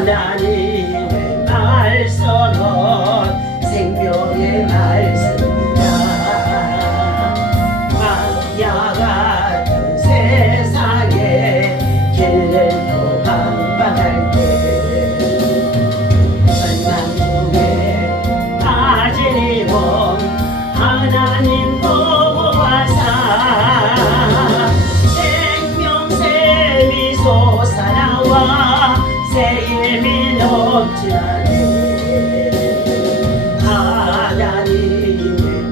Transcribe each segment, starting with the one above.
하나님의 말씀은 생명의 말씀이다. 광야 같은 세상에 길을 또 방황할 때 절망중에 빠진 이 몸 하나님 보고 와사 생명샘이 솟아나와 새 힘이 넘치나니 하나님의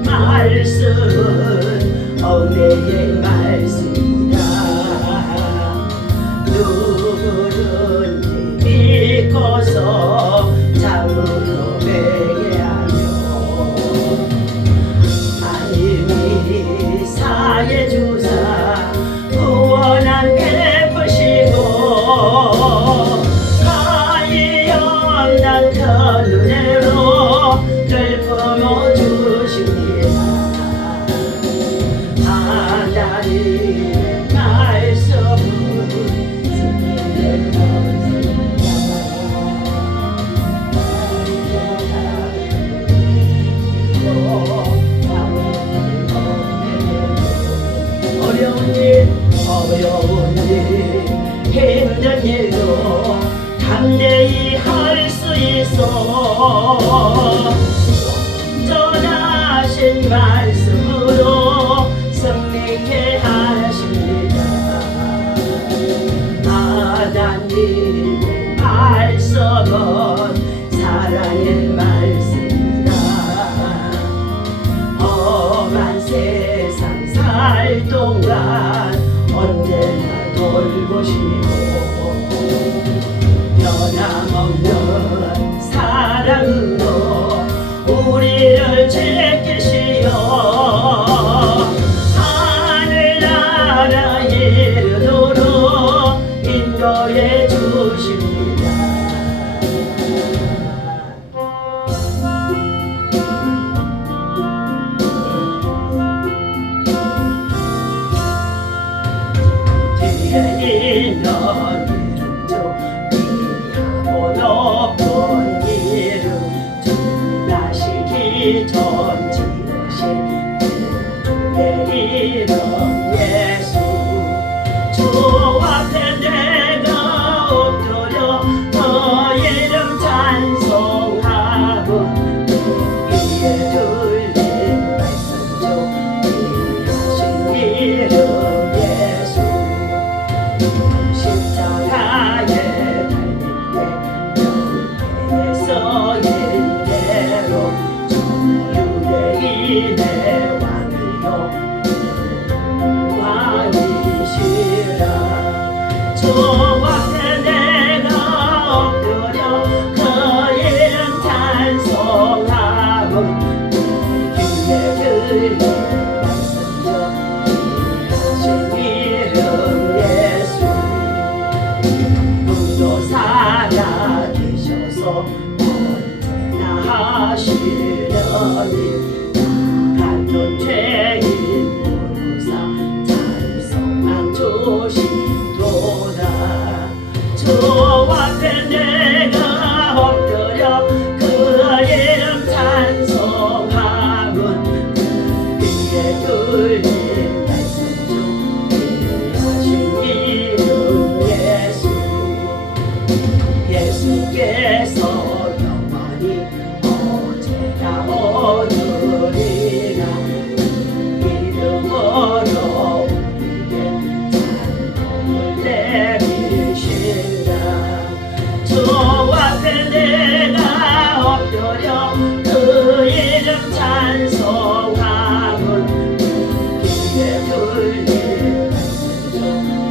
말씀은 은혜의 말씀이다. 누구든지 믿고서 참으로 회개하며 하나님이 사해 주사 구원한 베푸시고 가히 없는 그 은혜로 늘 품어주십니다. 하나님의 말씀은 승리의 어려운 일 힘든 일도 담대히 할 수 있어 온전하신 말씀으로 승리케 하십니다. 하나님의 말씀은 사랑의 말씀이다. 험한 세상 살 동안 언제나 돌보시고 변함없는 사랑으로 우리를 지키시어 하늘나라 이르도록 인도해 주십니다. 뒤에 있는 이름 중 귀하고 높은 이름 주나시기 전 지으신 내 이름 예수 주 앞에 내가 엎드려 그 이름 찬송하고 귀에 들린 말씀 중 귀하신 이름 예수 십자가에 달릴 때 명예에서 인대로 유대인의 왕이요 왕이시라 주 앞에 내가 엎드려 그 이름 찬송하고 귀에 들린 말씀 중 귀하신 이름 예수 구도사가 되셔서 언제나 하시는 일 같은 죄인 부르사 찬송만 주시도다 주 앞에 내가 엎드려 그 이름 찬송하면 귀에 들린 말씀 중 귀하신 이름 예수 예수께서 영원히 언제나 오늘이나 이름으로 우리에게 찬송을 내리신다 주 앞에 내가 엎드려 그 이름 찬송하면 귀에 들린 말씀 중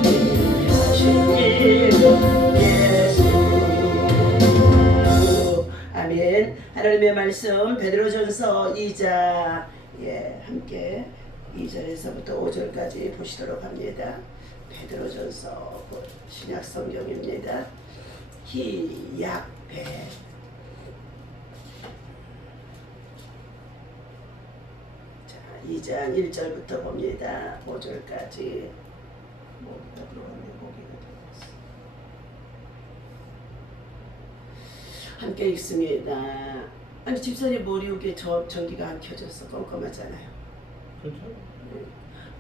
귀하신 이름 예수. 아멘. 하나님의 말씀 베드로전서 2장 함께 2절에서부터 5절까지 보시도록 합니다. 베드로전서 신약 성경입니다. 희약배 2장 1절부터 봅니다. 5절까지 함께 읽습니다. 아니 집사님 머리 위에 전기가 안 켜져서 껌껌하잖아요. 그렇죠?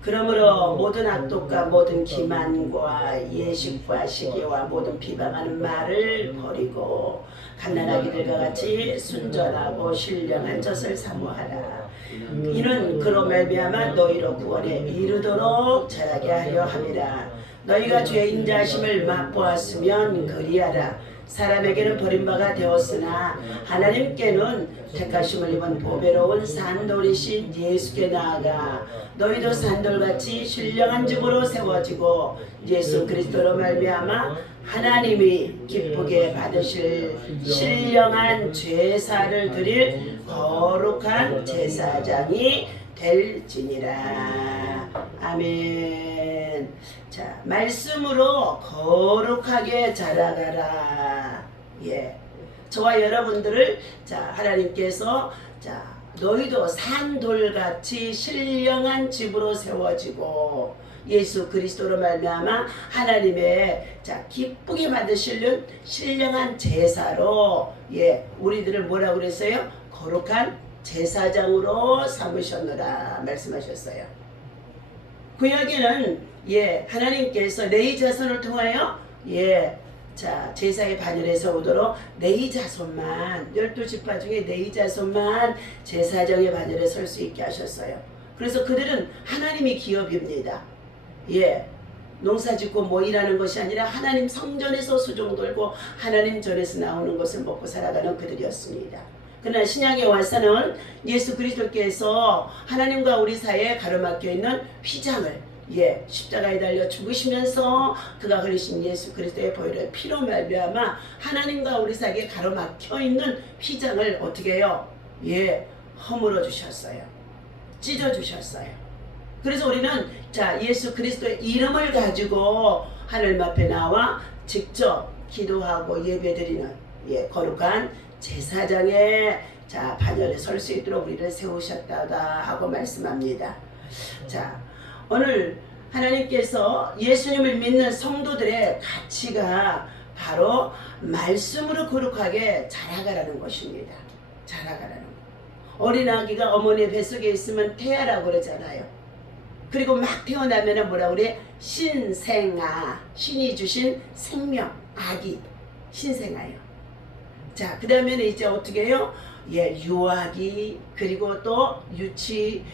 그러므로 모든 악독과 모든 기만과 예식과 시기와 모든 비방하는 말을 버리고 갓난아기들과 같이 순전하고 신령한 젖을 사모하라. 이는 그로 말미암아 너희로 구원에 이르도록 자라게 하려 함이라. 너희가 죄 인자하심을 맛보았으면 그리하라. 사람에게는 버림바가 되었으나 하나님께는 택하심을 입은 보배로운 산돌이신 예수께 나아가 너희도 산돌같이 신령한 집으로 세워지고 예수 그리스도로 말미암아 하나님이 기쁘게 받으실 신령한 제사를 드릴 거룩한 제사장이 될지니라. 아멘. 자, 말씀으로 거룩하게 자라가라. 예. 저와 여러분들을 자, 하나님께서 자, 너희도 산돌같이 신령한 집으로 세워지고 예수 그리스도로 말미암아 하나님의 자, 기쁘게 만드시는 신령한 제사로 예, 우리들을 뭐라고 그랬어요? 거룩한 제사장으로 삼으셨노라 말씀하셨어요. 구약에는 예, 하나님께서 레위 자손을 통하여 예, 자, 제사의 반열에서 오도록 레위 자손만 12지파 중에 레위 자손만 제사장의 반열에 설 수 있게 하셨어요. 그래서 그들은 하나님이 기업입니다. 예. 농사 짓고 뭐 일하는 것이 아니라 하나님 성전에서 수종 돌고 하나님 전에서 나오는 것을 먹고 살아가는 그들이었습니다. 그러나 신약에 와서는 예수 그리스도께서 하나님과 우리 사이에 가로막혀 있는 휘장을 예, 십자가에 달려 죽으시면서 그가 흘리신 예수 그리스도의 보혈의 피로 말미암아 하나님과 우리 사이에 가로막혀 있는 휘장을 어떻게 해요? 예, 허물어 주셨어요. 찢어 주셨어요. 그래서 우리는 자, 예수 그리스도의 이름을 가지고 하나님 앞에 나와 직접 기도하고 예배드리는 예, 거룩한 제사장의 자, 반열에 설 수 있도록 우리를 세우셨다다 하고 말씀합니다. 자, 오늘 하나님께서 예수님을 믿는 성도들의 가치가 바로 말씀으로 거룩하게 자라가라는 것입니다. 자라가라는 것. 어린아기가 어머니의 뱃속에 있으면 태아라고 그러잖아요. 그리고 막 태어나면 뭐라 그래? 신생아. 신이 주신 생명, 아기. 신생아요. 자, 그 다음에는 이제 어떻게 해요? 예, 유아기, 그리고 또 유치,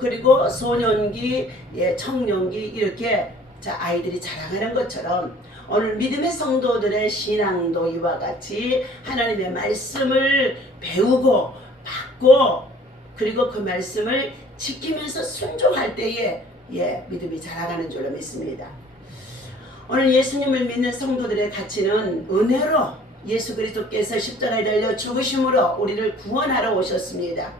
그리고 소년기, 예, 청년기, 이렇게 자, 아이들이 자라가는 것처럼 오늘 믿음의 성도들의 신앙도 이와 같이 하나님의 말씀을 배우고 받고 그리고 그 말씀을 지키면서 순종할 때에 예, 믿음이 자라가는 줄로 믿습니다. 오늘 예수님을 믿는 성도들의 가치는 은혜로 예수 그리스도께서 십자가에 달려 죽으심으로 우리를 구원하러 오셨습니다.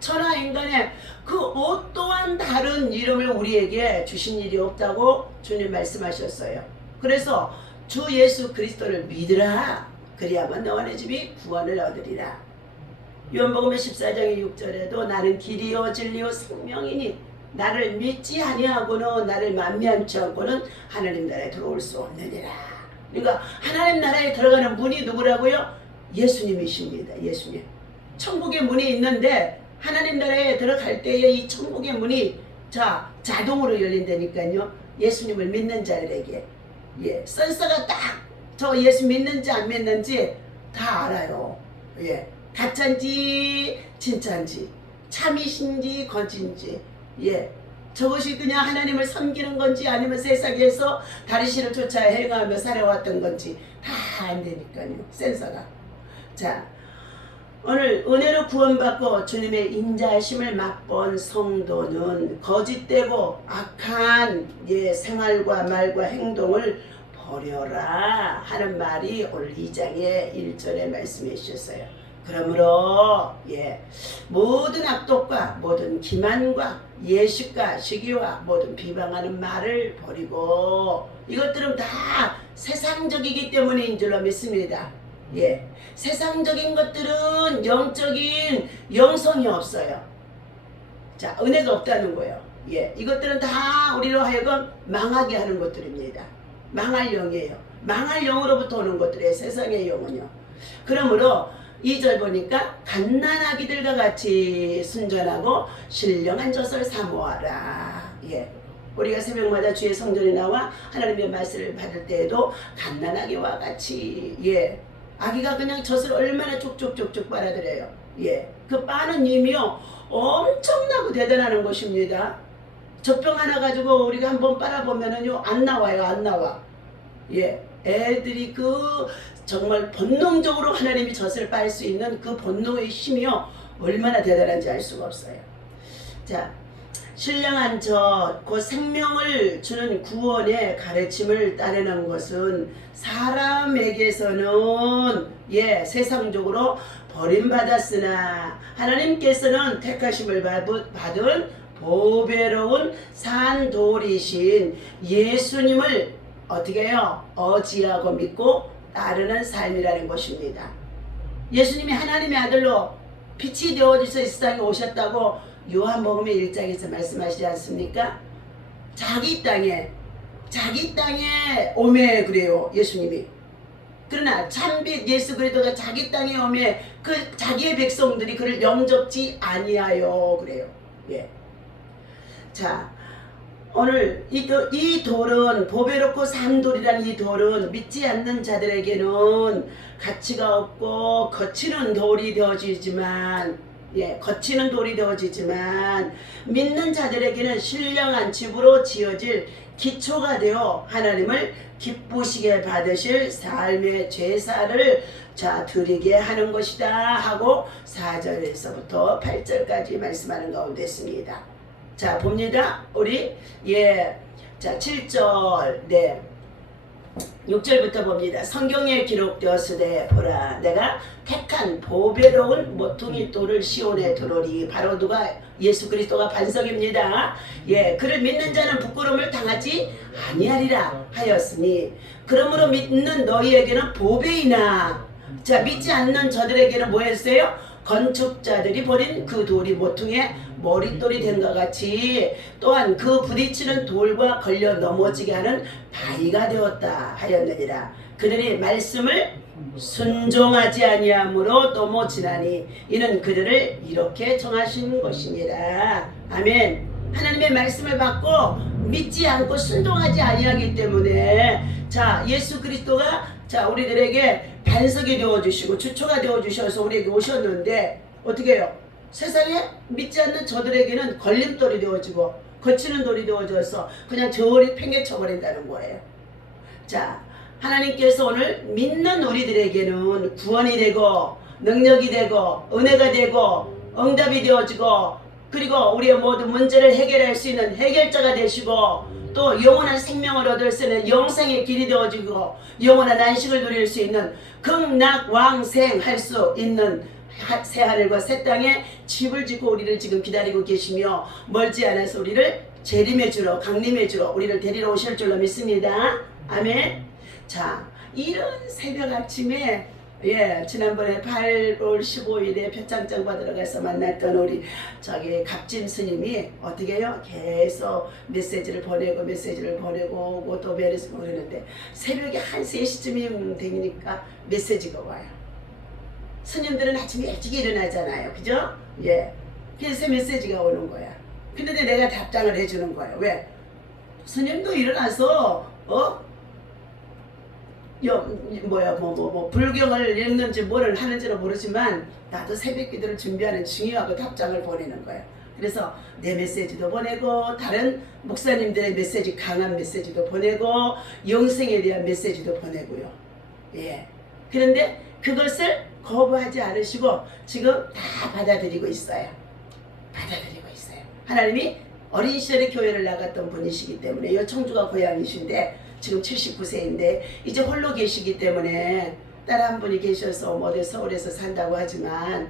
천하 인간의 그 어떠한 다른 이름을 우리에게 주신 일이 없다고 주님 말씀하셨어요. 그래서 주 예수 그리스도를 믿으라. 그리하면 너와 내 집이 구원을 얻으리라. 요한복음 14장의 6절에도 나는 길이요 진리요 생명이니 나를 믿지 아니하고는 나를 만면치 않고는 하나님 나라에 들어올 수 없느니라. 그러니까 하나님 나라에 들어가는 문이 누구라고요? 예수님이십니다. 예수님. 천국의 문이 있는데 하나님 나라에 들어갈 때에 이 천국의 문이 자, 자동으로 열린다니까요. 예수님을 믿는 자들에게. 예, 센서가 딱 저 예수 믿는지 안 믿는지 다 알아요. 예, 가짜인지 진짜인지 참이신지 거짓인지 예, 저것이 그냥 하나님을 섬기는 건지 아니면 세상에서 다리씨를 쫓아 행하며 살아왔던 건지 다 안 되니까요. 센서가. 자, 오늘 은혜로 구원받고 주님의 인자하심을 맛본 성도는 거짓되고 악한 예, 생활과 말과 행동을 버려라 하는 말이 오늘 2장의 1절에 말씀해 주셨어요. 그러므로 예, 모든 악독과 모든 기만과 예식과 시기와 모든 비방하는 말을 버리고 이것들은 다 세상적이기 때문인 줄로 믿습니다. 예, 세상적인 것들은 영적인 영성이 없어요. 자, 은혜가 없다는 거예요. 예, 이것들은 다 우리로 하여금 망하게 하는 것들입니다. 망할 영이에요. 망할 영으로부터 오는 것들이에요. 세상의 영은요. 그러므로 2절 보니까 갓난아기들과 같이 순전하고 신령한 젖을 사모하라. 예. 우리가 새벽마다 주의 성전에 나와 하나님의 말씀을 받을 때에도 갓난아기와 같이 예. 아기가 그냥 젖을 얼마나 쪽쪽쪽쪽 빨아들여요. 예. 그 빠는 힘이요 엄청나고 대단한 것입니다. 젖병 하나 가지고 우리가 한번 빨아보면은요 안 나와요. 안 나와. 예. 애들이 그 정말 본능적으로 하나님이 젖을 빨 수 있는 그 본능의 힘이요 얼마나 대단한지 알 수가 없어요. 자, 신령한 젖, 그 생명을 주는 구원의 가르침을 따르는 것은 사람에게서는 예 세상적으로 버림받았으나 하나님께서는 택하심을 받은 보배로운 산돌이신 예수님을 어떻게 해요? 의지하고 믿고 따르는 삶이라는 것입니다. 예수님이 하나님의 아들로 빛이 되어주셔서 이 세상에 오셨다고 요한복음의 1장에서 말씀하시지 않습니까? 자기 땅에 오매 그래요 예수님이. 그러나 참빛 예수 그리스도가 자기 땅에 오매 그 자기의 백성들이 그를 영접지 아니하여 그래요. 예. 자, 오늘 이 돌은 보배롭고 산돌이라는 이 돌은 믿지 않는 자들에게는 가치가 없고 거치는 돌이 되어지지만 거치는 돌이 되어지지만 믿는 자들에게는 신령한 집으로 지어질 기초가 되어 하나님을 기쁘시게 받으실 삶의 제사를 드리게 하는 것이다 하고 4절에서부터 8절까지 말씀하는 가운데 있습니다. 자 봅니다. 우리 7절 6절부터 봅니다. 성경에 기록되었으되 보라 내가 택한 보배로운 모퉁이 돌을 시온에 두르리. 바로 누가? 예수 그리스도가 반석입니다. 그를 믿는 자는 부끄러움을 당하지 아니하리라 하였으니 그러므로 믿는 너희에게는 보배이나 자 믿지 않는 저들에게는 뭐였어요? 건축자들이 버린 그 돌이 모퉁이에 머릿돌이 된 것 같이 또한 그 부딪히는 돌과 걸려 넘어지게 하는 바위가 되었다 하였느니라. 그들이 말씀을 순종하지 아니함으로 넘어지나니 이는 그들을 이렇게 정하신 것이니라. 아멘. 하나님의 말씀을 받고 믿지 않고 순종하지 아니하기 때문에 예수 그리스도가 우리들에게 반석이 되어주시고 주초가 되어주셔서 우리에게 오셨는데 어떻게 해요? 세상에 믿지 않는 저들에게는 걸림돌이 되어지고 거치는 돌이 되어져서 그냥 저리 팽개쳐버린다는 거예요. 하나님께서 오늘 믿는 우리들에게는 구원이 되고 능력이 되고 은혜가 되고 응답이 되어지고 그리고 우리의 모든 문제를 해결할 수 있는 해결자가 되시고 또 영원한 생명을 얻을 수 있는 영생의 길이 되어지고 영원한 안식을 누릴 수 있는 극락왕생할 수 있는 새하늘과 새 땅에 집을 짓고 우리를 지금 기다리고 계시며 멀지 않아서 우리를 재림해 주러 강림해 주러 우리를 데리러 오실 줄로 믿습니다. 아멘. 이런 새벽 아침에 지난번에 8월 15일에 표창장 받으러 가서 만났던 우리 갑진 스님이 어떻게 해요? 계속 메시지를 보내고 오고 또 메시지를 보내는데 새벽에 한 3시쯤이 되니까 메시지가 와요. 스님들은 아침에 일찍 일어나잖아요. 그죠? 그래서 메시지가 오는 거야. 근데 내가 답장을 해주는 거예요. 왜? 스님도 일어나서 불경을 읽는지 뭐를 하는지는 모르지만 나도 새벽 기도를 준비하는 중요하고 답장을 보내는 거예요. 그래서 내 메시지도 보내고 다른 목사님들의 메시지 강한 메시지도 보내고 영생에 대한 메시지도 보내고요. 그런데 그것을 거부하지 않으시고 지금 다 받아들이고 있어요. 하나님이 어린 시절에 교회를 나갔던 분이시기 때문에 이 청주가 고향이신데 지금 79세인데 이제 홀로 계시기 때문에 딸 한 분이 계셔서 어디 서울에서 산다고 하지만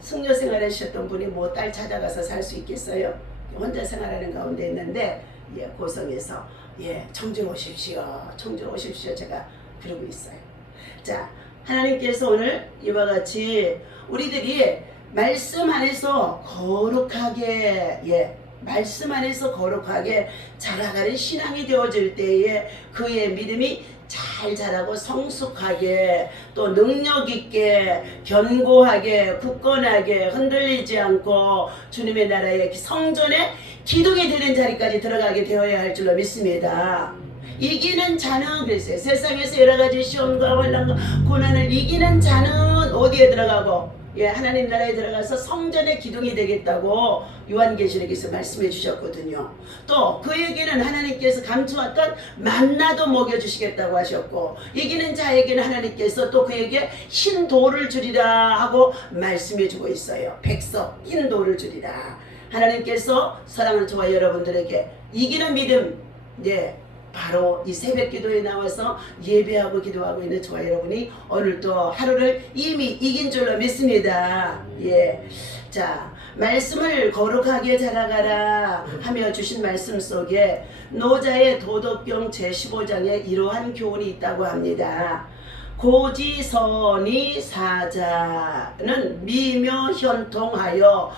승려 생활하셨던 분이 딸 찾아가서 살 수 있겠어요? 혼자 생활하는 가운데 있는데 고성에서 청주로 오십시오 제가 그러고 있어요. 하나님께서 오늘 이와 같이 우리들이 말씀 안에서 거룩하게 자라가는 신앙이 되어질 때에 그의 믿음이 잘 자라고 성숙하게 또 능력 있게 견고하게 굳건하게 흔들리지 않고 주님의 나라의 성전에 기둥이 되는 자리까지 들어가게 되어야 할 줄로 믿습니다. 이기는 자는 그랬어요. 세상에서 여러 가지 시험과 환난과 고난을 이기는 자는 어디에 들어가고 하나님 나라에 들어가서 성전의 기둥이 되겠다고 요한계시록에서 말씀해 주셨거든요. 또 그에게는 하나님께서 감추었던 만나도 먹여주시겠다고 하셨고 이기는 자에게는 하나님께서 또 그에게 흰 돌을 주리라 하고 말씀해 주고 있어요. 백석 흰 돌을 주리라. 하나님께서 사랑하는 저와 여러분들에게 이기는 믿음 바로 이 새벽 기도에 나와서 예배하고 기도하고 있는 저와 여러분이 오늘도 하루를 이미 이긴 줄로 믿습니다. 자, 말씀을 거룩하게 자라가라 하며 주신 말씀 속에 노자의 도덕경 제15장에 이러한 교훈이 있다고 합니다. 고지선이 사자는 미묘현통하여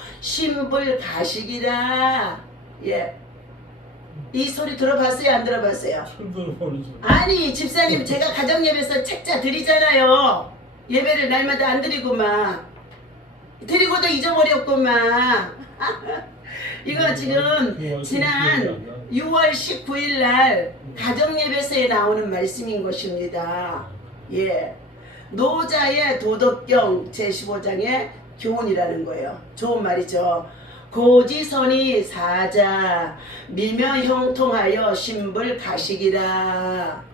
심불가식이라. 이 소리 들어봤어요? 안 들어봤어요? 아니 집사님 제가 가정예배에서 책자 드리잖아요. 예배를 날마다 안 드리고만 드리고도 잊어버렸구만. 이거 지금 지난 6월 19일 날 가정예배서에 나오는 말씀인 것입니다. 노자의 도덕경 제15장의 교훈이라는 거예요. 좋은 말이죠. 고지선이 사자 미묘형통하여 심불가식이라.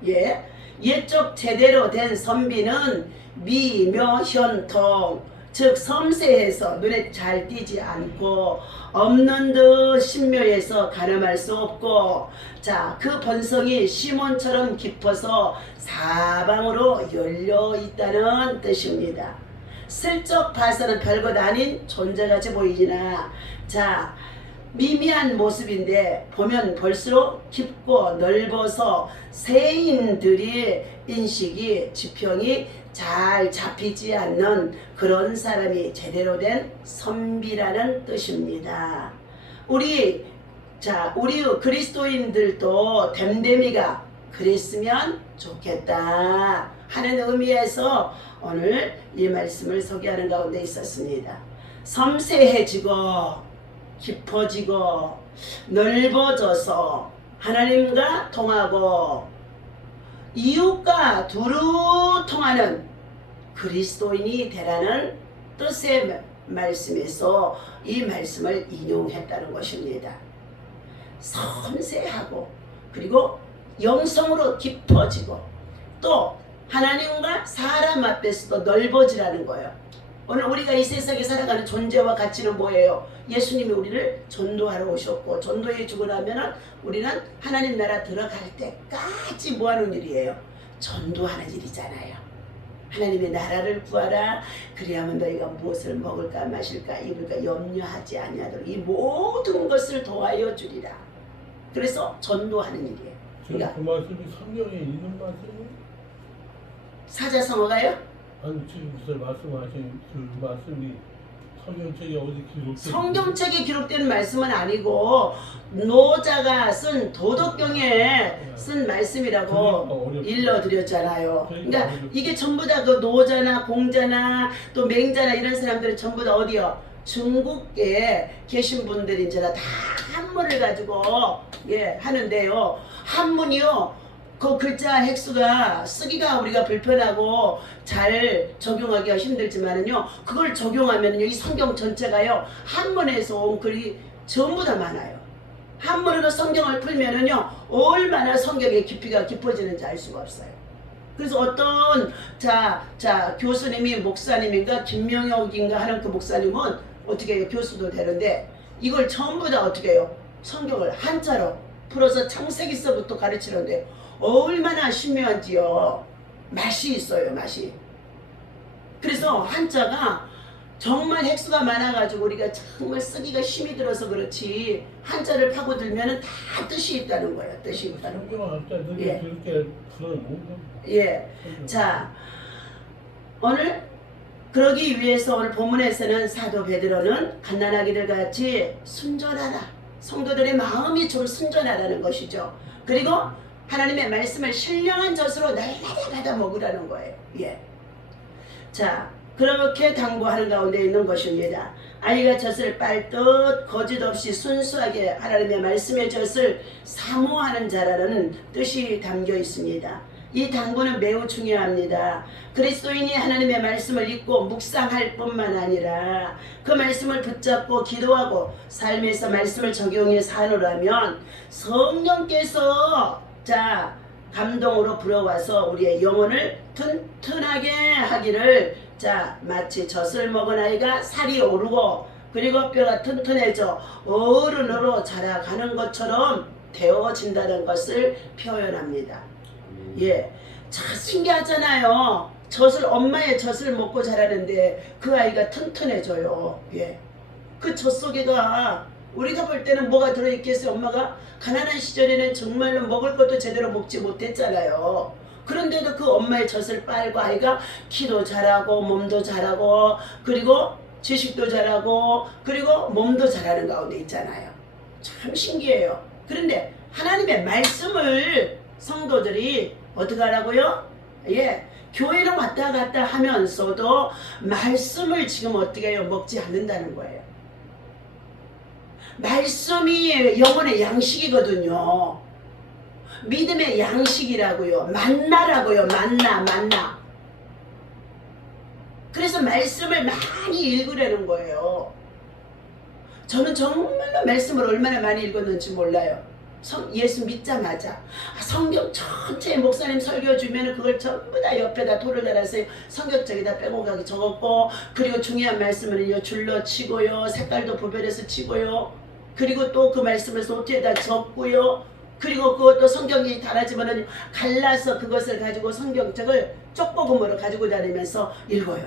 옛적 제대로 된 선비는 미묘현통 즉 섬세해서 눈에 잘 띄지 않고 없는 듯 신묘해서 가늠할 수 없고 그 본성이 시몬처럼 깊어서 사방으로 열려 있다는 뜻입니다. 슬쩍 봐서는 별것 아닌 존재같이 보이지나 미미한 모습인데 보면 볼수록 깊고 넓어서 세인들이 인식이 지평이 잘 잡히지 않는 그런 사람이 제대로 된 선비라는 뜻입니다. 우리 그리스도인들도 됨됨이가 그랬으면 좋겠다 하는 의미에서 오늘 이 말씀을 소개하는 가운데 있었습니다. 섬세해지고 깊어지고 넓어져서 하나님과 통하고 이웃과 두루 통하는 그리스도인이 되라는 뜻의 말씀에서 이 말씀을 인용했다는 것입니다. 섬세하고 그리고 영성으로 깊어지고 또 하나님과 사람 앞에서도 넓어지라는 거예요. 오늘 우리가 이 세상에 살아가는 존재와 가치는 뭐예요? 예수님이 우리를 전도하러 오셨고 전도해 주고 나면 우리는 하나님 나라 들어갈 때까지 뭐하는 일이에요? 전도하는 일이잖아요. 하나님의 나라를 구하라. 그리하면 너희가 무엇을 먹을까 마실까 입을까 염려하지 아니하도록 이 모든 것을 도와여 주리라. 그래서 전도하는 일이에요. 그러니까 그 말씀이 성경에 있는 말씀이 사자성어가요? 아니 지금 무슨 말씀하신 그 말씀이 성경책에 어디 기록된 성경책에 기록된 말씀은 아니고 노자가 쓴 도덕경에 쓴 말씀이라고 일러드렸잖아요. 그러니까 이게 전부 다 그 노자나 공자나 또 맹자나 이런 사람들은 전부 다 어디요? 중국에 계신 분들인지라 다 한문을 가지고 하는데요. 한문이요. 그 글자 획수가 쓰기가 우리가 불편하고 잘 적용하기가 힘들지만은요 그걸 적용하면요 이 성경 전체가요 한문에서 온 글이 전부 다 많아요. 한문으로 성경을 풀면은요 얼마나 성경의 깊이가 깊어지는지 알 수가 없어요. 그래서 어떤 교수님이 목사님인가 김명혁인가 하는 그 목사님은 어떻게 해요? 교수도 되는데 이걸 전부 다 어떻게 해요? 성경을 한자로 풀어서 창세기서부터 가르치는데 얼마나 신묘한지요. 맛이 있어요. 맛이. 그래서 한자가 정말 획수가 많아가지고 우리가 정말 쓰기가 힘이 들어서 그렇지 한자를 파고들면 다 뜻이 있다는 거예요. 뜻이 있다는 거예요. 자, 오늘 그러기 위해서 오늘 본문에서는 사도 베드로는 갓난아기들 같이 순전하라. 성도들의 마음이 좀 순전하라는 것이죠. 그리고 하나님의 말씀을 신령한 젖으로 날마다 받아 먹으라는 거예요. 예. 자, 그렇게 당부하는 가운데 있는 것입니다. 아이가 젖을 빨듯 거짓 없이 순수하게 하나님의 말씀의 젖을 사모하는 자라는 뜻이 담겨 있습니다. 이 당부는 매우 중요합니다. 그리스도인이 하나님의 말씀을 읽고 묵상할 뿐만 아니라 그 말씀을 붙잡고 기도하고 삶에서 말씀을 적용해 사노라면 성령께서 감동으로 불어와서 우리의 영혼을 튼튼하게 하기를 마치 젖을 먹은 아이가 살이 오르고 그리고 뼈가 튼튼해져 어른으로 자라가는 것처럼 되어진다는 것을 표현합니다. 예, 참 신기하잖아요. 엄마의 젖을 먹고 자라는데 그 아이가 튼튼해져요. 예, 그 젖 속에가 우리가 볼 때는 뭐가 들어있겠어요? 엄마가 가난한 시절에는 정말로 먹을 것도 제대로 먹지 못했잖아요. 그런데도 그 엄마의 젖을 빨고 아이가 키도 자라고 몸도 자라고 그리고 지식도 자라고 그리고 몸도 자라는 가운데 있잖아요. 참 신기해요. 그런데 하나님의 말씀을 성도들이 어떻게 하라고요? 예, 교회를 왔다 갔다 하면서도 말씀을 지금 어떻게 해요? 먹지 않는다는 거예요. 말씀이 영혼의 양식이거든요. 믿음의 양식이라고요. 만나라고요. 만나. 그래서 말씀을 많이 읽으라는 거예요. 저는 정말로 말씀을 얼마나 많이 읽었는지 몰라요. 예수 믿자마자 성경 전체 목사님 설교 주면 그걸 전부 다 옆에다 돌을 달아서 성경책에다 빼곡하게 적었고 그리고 중요한 말씀은 줄로 치고요. 색깔도 구별해서 치고요. 그리고 또 그 말씀을 노트에다 적고요. 그리고 그것도 성경이 달아지면은 갈라서 그것을 가지고 성경책을 쪽보금으로 가지고 다니면서 읽어요.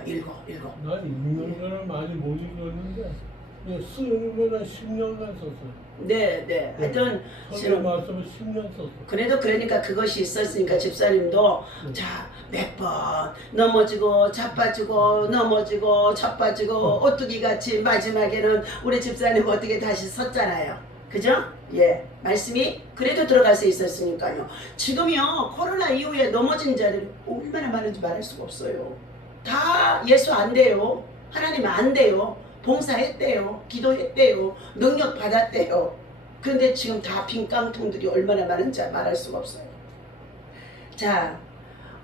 난 읽는 거는 많이 못 읽었는데 쓰는 거는 10년간 썼어요. 네. 하여튼 성경 말씀을 10년 썼어요. 그래도 그러니까 그것이 있었으니까 집사님도 몇 번 넘어지고 자빠지고 오뚜기 같이 마지막에는 우리 집사님 어떻게 다시 섰잖아요. 그죠? 예, 말씀이 그래도 들어갈 수 있었으니까요. 지금요 코로나 이후에 넘어진 자들이 얼마나 많은지 말할 수가 없어요. 다 예수 안 돼요. 하나님 안 돼요. 봉사했대요. 기도했대요. 능력 받았대요. 그런데 지금 다 빈 깡통들이 얼마나 많은지 말할 수가 없어요. 자,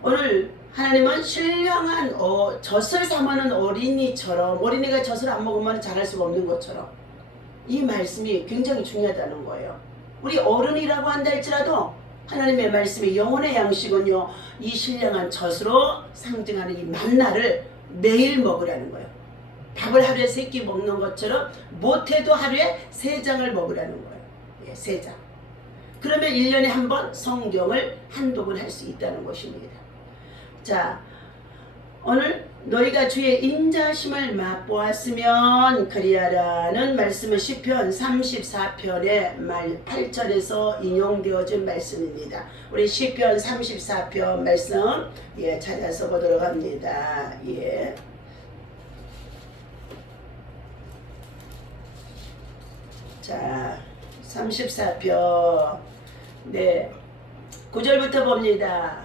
오늘 하나님은 신령한 젖을 삼하는 어린이처럼 어린이가 젖을 안 먹으면 자랄 수가 없는 것처럼 이 말씀이 굉장히 중요하다는 거예요. 우리 어른이라고 한다 할지라도 하나님의 말씀이 영혼의 양식은요 이 신령한 젖으로 상징하는 이 만나를 매일 먹으라는 거예요. 밥을 하루에 3끼 먹는 것처럼 못해도 하루에 3장을 먹으라는 거예요. 예, 3장. 그러면 1년에 한 번 성경을 한독은 할 수 있다는 것입니다. 자, 오늘 너희가 주의 인자심을 맛보았으면 그리하라는 말씀은 시편 34편의 8절에서 인용되어진 말씀입니다. 우리 시편 34편 말씀 찾아서 보도록 합니다. 예. 자, 34편 9절부터 봅니다.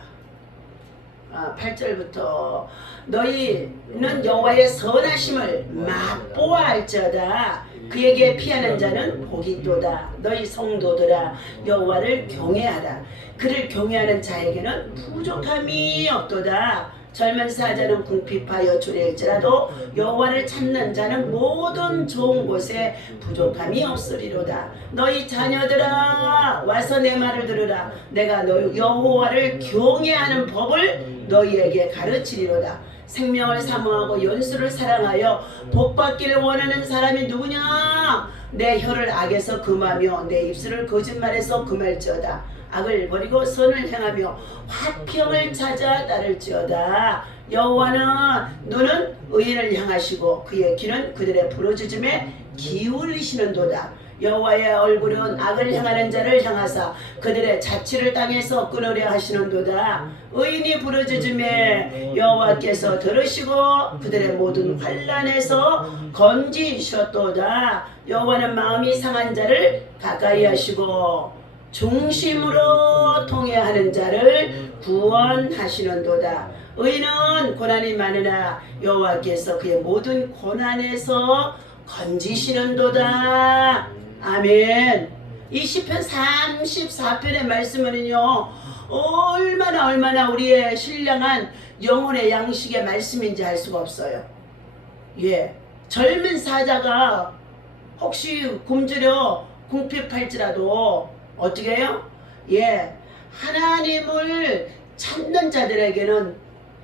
8절부터 너희는 여호와의 선하심을 맛보아할지어다. 그에게 피하는 자는 복이 있도다. 너희 성도들아 여호와를 경외하라. 그를 경외하는 자에게는 부족함이 없도다. 젊은 사자는 궁핍하여 주례일지라도 여호와를 찾는 자는 모든 좋은 곳에 부족함이 없으리로다. 너희 자녀들아 와서 내 말을 들으라. 내가 여호와를 경외하는 법을 너희에게 가르치리로다. 생명을 사모하고 연수를 사랑하여 복받기를 원하는 사람이 누구냐? 내 혀를 악에서 금하며 내 입술을 거짓말에서 금할지어다. 악을 버리고 선을 행하며 화평을 찾아 따를지어다. 여호와는 눈은 의인을 향하시고 그의 귀는 그들의 부르짖음에 기울이시는도다. 여호와의 얼굴은 악을 행하는 자를 향하사 그들의 자취를 땅에서 끊으려 하시는도다. 의인이 부르짖음에 여호와께서 들으시고 그들의 모든 환난에서 건지셨도다. 여호와는 마음이 상한 자를 가까이 하시고 중심으로 통해하는 자를 구원하시는도다. 의인은 고난이 많으나 여호와께서 그의 모든 고난에서 건지시는도다. 아멘. 이 시편 34편의 말씀은요, 얼마나 우리의 신령한 영혼의 양식의 말씀인지 알 수가 없어요. 예, 젊은 사자가 혹시 굶주려 궁핍할지라도 어떻게 해요? 예, 하나님을 찾는 자들에게는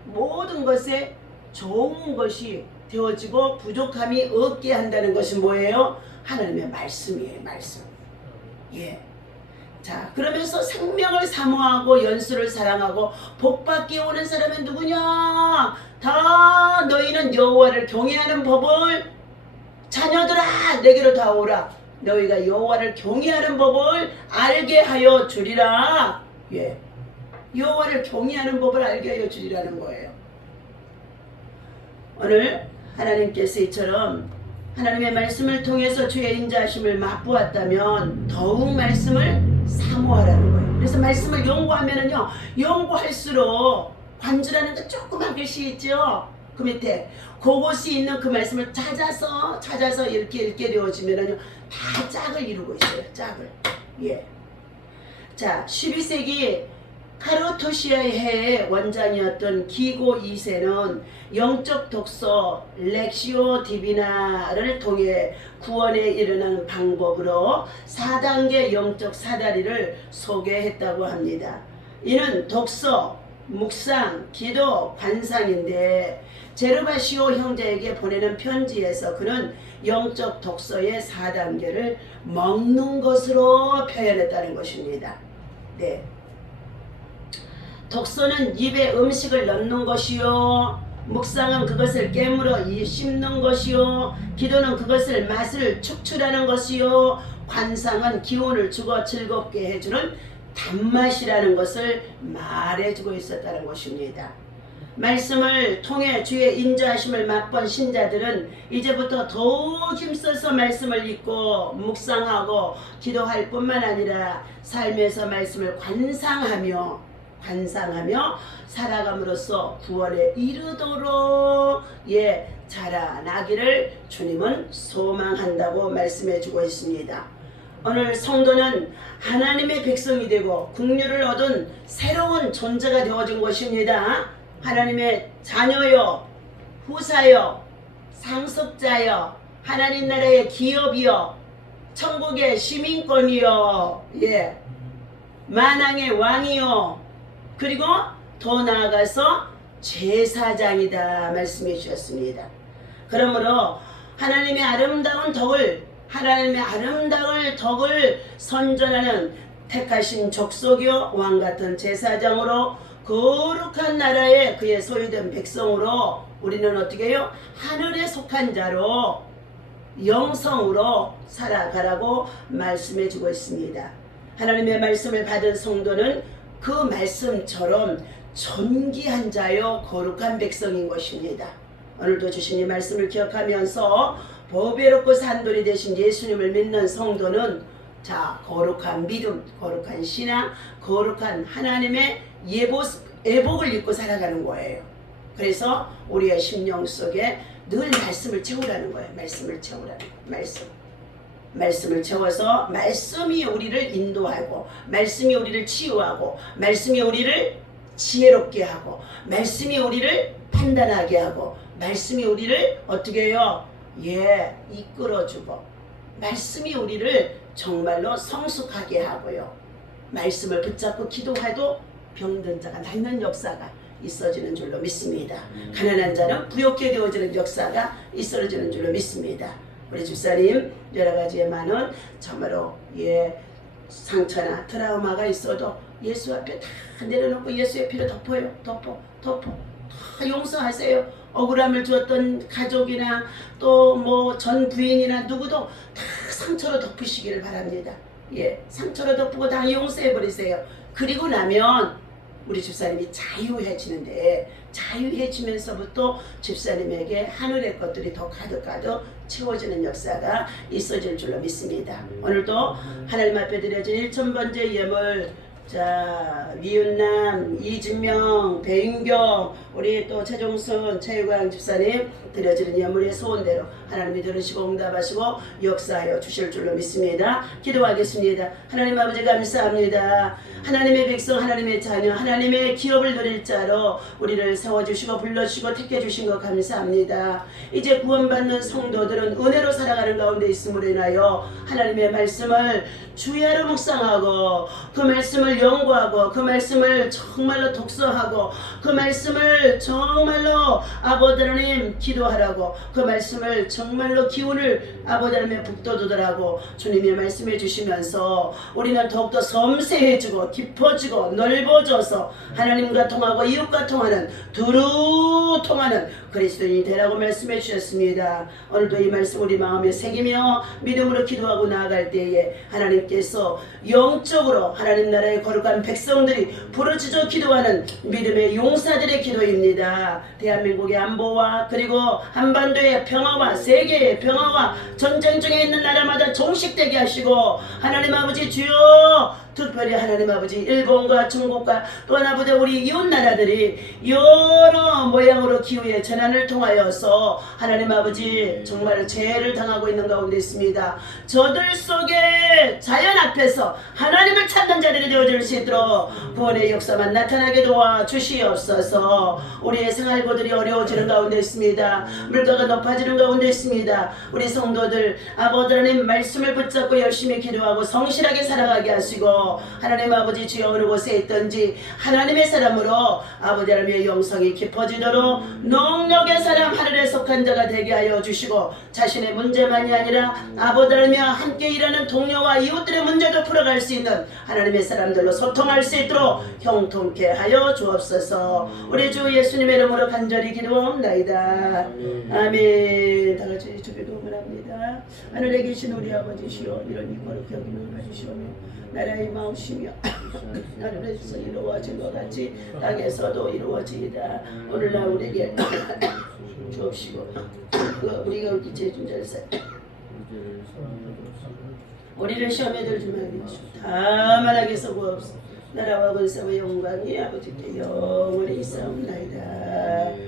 모든 것에 좋은 것이 되어지고 부족함이 없게 한다는 것이 뭐예요? 하나님의 말씀이에요. 말씀. 예. 자, 그러면서 생명을 사모하고 연수를 사랑하고 복받기 오는 사람은 누구냐? 다 너희는 여호와를 경외하는 법을, 자녀들아 내게로 다 오라. 너희가 여호와를 경외하는 법을 알게 하여 주리라. 예. 여호와를 경외하는 법을 알게 하여 주리라는 거예요. 오늘 하나님께서 이처럼 하나님의 말씀을 통해서 주의 인자하심을 맛보았다면 더욱 말씀을 사모하라는 거예요. 그래서 말씀을 연구하면은요, 연구할수록 관주라는 거 조그만 글씨 있죠. 그 밑에 그곳이 있는 그 말씀을 찾아서 이렇게 읽게 되어지면은요, 다 짝을 이루고 있어요. 짝을. 예. 자, 12세기 카르토시아의 해의 원장이었던 기고 2세는 영적 독서 렉시오 디비나를 통해 구원에 이르는 방법으로 4단계 영적 사다리를 소개했다고 합니다. 이는 독서, 묵상, 기도, 관상인데 제르바시오 형제에게 보내는 편지에서 그는 영적 독서의 4단계를 먹는 것으로 표현했다는 것입니다. 네. 독서는 입에 음식을 넣는 것이요, 묵상은 그것을 깨물어 씹는 것이요, 기도는 그것을 맛을 축출하는 것이요, 관상은 기운을 주고 즐겁게 해주는 단맛이라는 것을 말해주고 있었다는 것입니다. 말씀을 통해 주의 인자하심을 맛본 신자들은 이제부터 더욱 힘써서 말씀을 읽고 묵상하고 기도할 뿐만 아니라 삶에서 말씀을 관상하며 살아감으로써 구원에 이르도록 자라나기를 주님은 소망한다고 말씀해주고 있습니다. 오늘 성도는 하나님의 백성이 되고 국류를 얻은 새로운 존재가 되어진 것입니다. 하나님의 자녀요, 후사요, 상속자요, 하나님 나라의 기업이요, 천국의 시민권이요, 만왕의 왕이요, 그리고 더 나아가서 제사장이다 말씀해 주셨습니다. 그러므로 하나님의 아름다운 덕을 선전하는 택하신 족속이요 왕같은 제사장으로 거룩한 나라에 그의 소유된 백성으로 우리는 어떻게 해요? 하늘에 속한 자로 영성으로 살아가라고 말씀해 주고 있습니다. 하나님의 말씀을 받은 성도는 그 말씀처럼 존귀한 자요 거룩한 백성인 것입니다. 오늘도 주신 이 말씀을 기억하면서 보배롭고 산돌이 되신 예수님을 믿는 성도는 거룩한 믿음, 거룩한 신앙, 거룩한 하나님의 예복을 입고 살아가는 거예요. 그래서 우리의 심령 속에 늘 말씀을 채우라는 거예요. 말씀을 채우라는 거예요. 말씀을 채워서 말씀이 우리를 인도하고, 말씀이 우리를 치유하고, 말씀이 우리를 지혜롭게 하고, 말씀이 우리를 판단하게 하고, 말씀이 우리를 어떻게 해요? 이끌어주고, 말씀이 우리를 정말로 성숙하게 하고요. 말씀을 붙잡고 기도해도 병든 자가 낫는 역사가 있어지는 줄로 믿습니다. 가난한 자는 부욕게 되어지는 역사가 있어지는 줄로 믿습니다. 우리 집사님 여러 가지의 많은 정말로 상처나 트라우마가 있어도 예수 앞에 다 내려놓고 예수의 피로 덮어 다 용서하세요. 억울함을 주었던 가족이나 또 뭐 전 부인이나 누구도 다 상처로 덮으시기를 바랍니다. 상처로 덮고 다 용서해 버리세요. 그리고 나면 우리 집사님이 자유해지는데 자유해지면서부터 집사님에게 하늘의 것들이 더 가득가득 채워지는 역사가 있어질 줄로 믿습니다. 오늘도 하나님 앞에 드려진 1000번째 예물, 자, 미윤남, 이진명, 배인경, 우리 또 최종순, 최유광 집사님 드려지는 예물의 소원대로 하나님이 들으시고 응답하시고 역사하여 주실 줄로 믿습니다. 기도하겠습니다. 하나님 아버지 감사합니다. 하나님의 백성, 하나님의 자녀, 하나님의 기업을 누릴 자로 우리를 세워주시고 불러주시고 택해주신 것 감사합니다. 이제 구원받는 성도들은 은혜로 살아가는 가운데 있음으로 인하여 하나님의 말씀을 주야로 묵상하고 그 말씀을 연구하고 그 말씀을 정말로 독서하고 그 말씀을 정말로 아버지 하나님 기도하라고 그 말씀을 정말로 기운을 아버지 하나님의 북돋우더라고 주님이 말씀해 주시면서 우리는 더욱더 섬세해지고 깊어지고 넓어져서 하나님과 통하고 이웃과 통하는 두루 통하는 그리스도인이 되라고 말씀해 주셨습니다. 오늘도 이 말씀 우리 마음에 새기며 믿음으로 기도하고 나아갈 때에 하나님께서 영적으로 하나님 나라의 거룩한 백성들이 부르짖어 기도하는 믿음의 용사들의 기도입니다. 대한민국의 안보와 그리고 한반도의 평화와 세계의 평화와 전쟁 중에 있는 나라마다 종식되게 하시고 하나님 아버지 주여 특별히 하나님 아버지 일본과 중국과 또한 아버지 우리 이웃 나라들이 여러 모양으로 기후의 재난을 통하여서 하나님 아버지 정말 재해를 당하고 있는 가운데 있습니다. 저들 속에 자연 앞에서 하나님을 찾는 자들이 되어줄 수 있도록 구원의 역사만 나타나게 도와 주시옵소서. 우리의 생활고들이 어려워지는 가운데 있습니다. 물가가 높아지는 가운데 있습니다. 우리 성도들 아버지 하나님 말씀을 붙잡고 열심히 기도하고 성실하게 살아가게 하시고 하나님 아버지 주여 어느 곳에 있든지 하나님의 사람으로 아버지 하나님의 영성이 깊어지도록 능력의 사람 하늘에 속한 자가 되게 하여 주시고 자신의 문제만이 아니라 아버지 하나님과 함께 일하는 동료와 이웃들의 문제도 풀어갈 수 있는 하나님의 사람들로 소통할 수 있도록 형통케 하여 주옵소서. 우리 주 예수님의 이름으로 간절히 기도하옵나이다. 아멘. 다같이 주기도를 합니다. 하늘에 계신 우리 아버지시여 이런 거룩히 여김을 받으시오며 나라의 마음이며 하늘에서 이루어진 것 같이 땅에서도 이루어지이다. 오늘날 우리에게 주옵시고 우리가 우리 죄준 자를 우리를 시험에 들지 말고 다만 악에서 구하옵소서. 나라와 권세와 영광이 아버지께 영원히 있사옵나이다.